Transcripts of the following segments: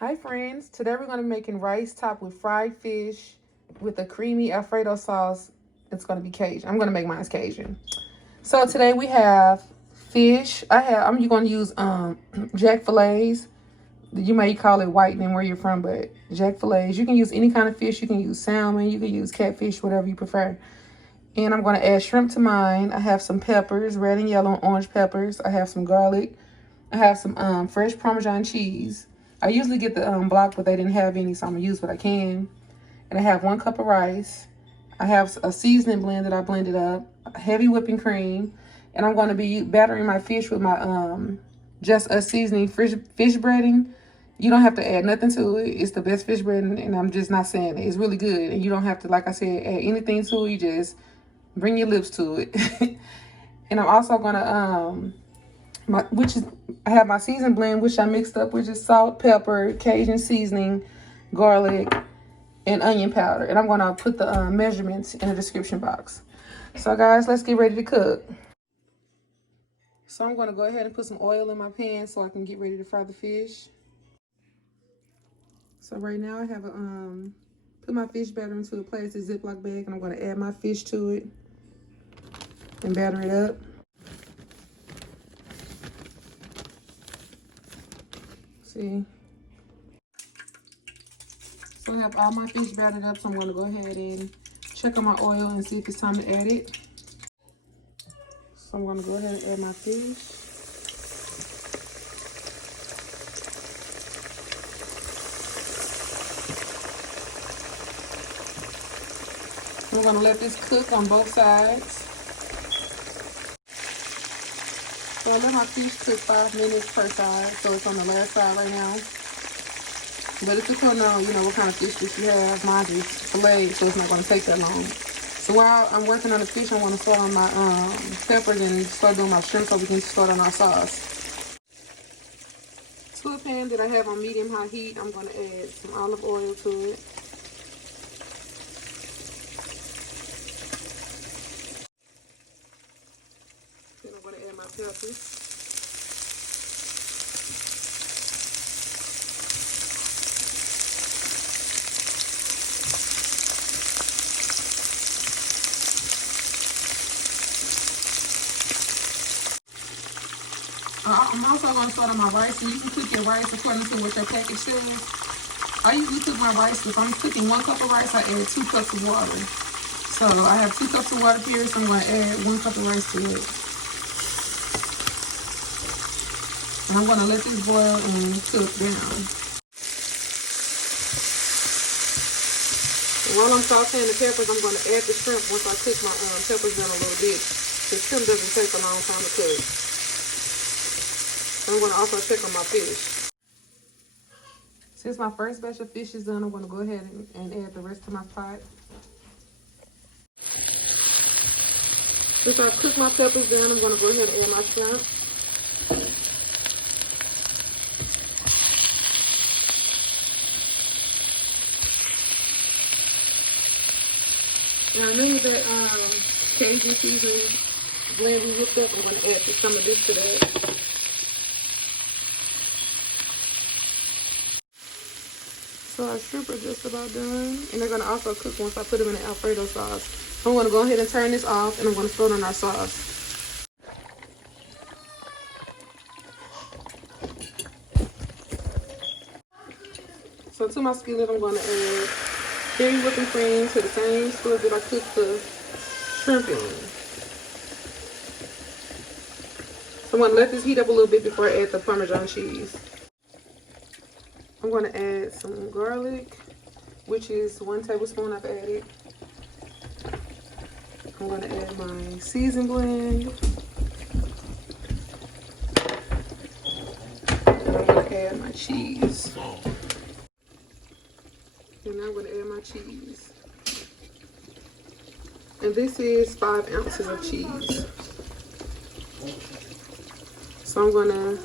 Hi friends, today we're going to be making rice topped with fried fish with a creamy Alfredo sauce. It's going to be Cajun. I'm going to make mine Cajun. So today we have fish. I'm going to use jack fillets. You may call it white than where you're from, but jack fillets. You can use any kind of fish. You can use salmon, you can use catfish, whatever you prefer. And I'm going to add shrimp to mine. I have some peppers, red and yellow and orange peppers. I have some garlic. I have some fresh Parmesan cheese. I usually get the block, but they didn't have any, so I'm going to use what I can. And I have 1 cup of rice. I have a seasoning blend that I blended up, heavy whipping cream. And I'm going to be battering my fish with my just a seasoning fish breading. You don't have to add nothing to it. It's the best fish breading, and I'm just not saying it. It's really good. And you don't have to, like I said, add anything to it. You just bring your lips to it. And I'm also going to... I have my season blend, which I mixed up, which is salt, pepper, Cajun seasoning, garlic, and onion powder. And I'm going to put the measurements in the description box. So guys, let's get ready to cook. So I'm going to go ahead and put some oil in my pan so I can get ready to fry the fish. So right now I have put my fish batter into a plastic Ziploc bag, and I'm going to add my fish to it and batter it up. See, so I have all my fish battered up, so I'm going to go ahead and check on my oil and see if it's time to add it. So I'm going to go ahead and add my fish. I'm going to let this cook on both sides. So I let my fish cook 5 minutes per side, so it's on the last side right now. But it depends on, what kind of fish that you have. Mine is filleted, so it's not going to take that long. So while I'm working on the fish, I want to start on my peppers and start doing my shrimp so we can start on our sauce. To a pan that I have on medium-high heat, I'm going to add some olive oil to it. Then I'm going to add my peppers. I'm also going to start on my rice, and you can cook your rice according to what your package says. I usually cook my rice. If I'm cooking 1 cup of rice, I add 2 cups of water. So I have 2 cups of water here, so I'm going to add 1 cup of rice to it. And I'm going to let this boil and cook down. And while I'm sauteing the peppers, I'm going to add the shrimp once I cook my peppers down a little bit. The shrimp doesn't take a long time to cook. I'm going to also check on my fish. Since my first batch of fish is done, I'm going to go ahead and add the rest to my pot. Since I've cooked my peppers down, I'm going to go ahead and add my shrimp. Now remember that Cajun seasoning blend we whipped up. I'm going to add some of this to that. So our shrimp are just about done, and they're going to also cook once I put them in the Alfredo sauce. So I'm going to go ahead and turn this off, and I'm going to throw it on our sauce. So to my skillet, I'm going to add heavy whipping cream to the same skillet that I cooked the shrimp in. So I'm going to let this heat up a little bit before I add the Parmesan cheese. I'm going to add some garlic, which is 1 tablespoon I've added. I'm going to add my season blend. And I'm going to add my cheese. And I'm going to add my cheese. And this is 5 ounces of cheese. So I'm going to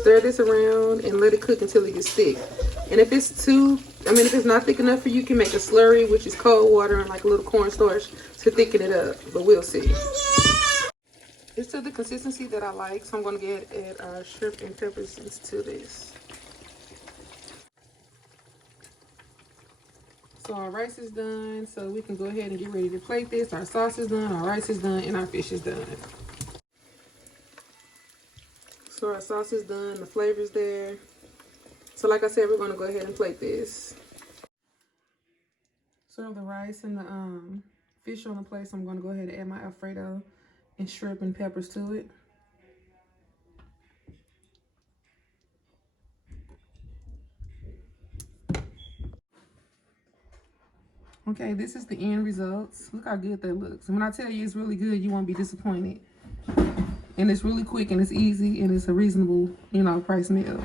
stir this around and let it cook until it gets thick. And if it's if it's not thick enough for you, can make a slurry, which is cold water and like a little cornstarch to thicken it up. But we'll see. It's to the consistency that I like, so I'm going to add our shrimp and peppers into this. So our rice is done, so we can go ahead and get ready to plate this. Our sauce is done, our rice is done, and our fish is done. So our sauce is done, the flavor's there. So like I said, we're gonna go ahead and plate this. Serve the rice and the fish on the plate, so I'm gonna go ahead and add my Alfredo and shrimp and peppers to it. Okay, this is the end results. Look how good that looks. And when I tell you it's really good, you won't be disappointed. And it's really quick and it's easy and it's a reasonable, you know, price meal.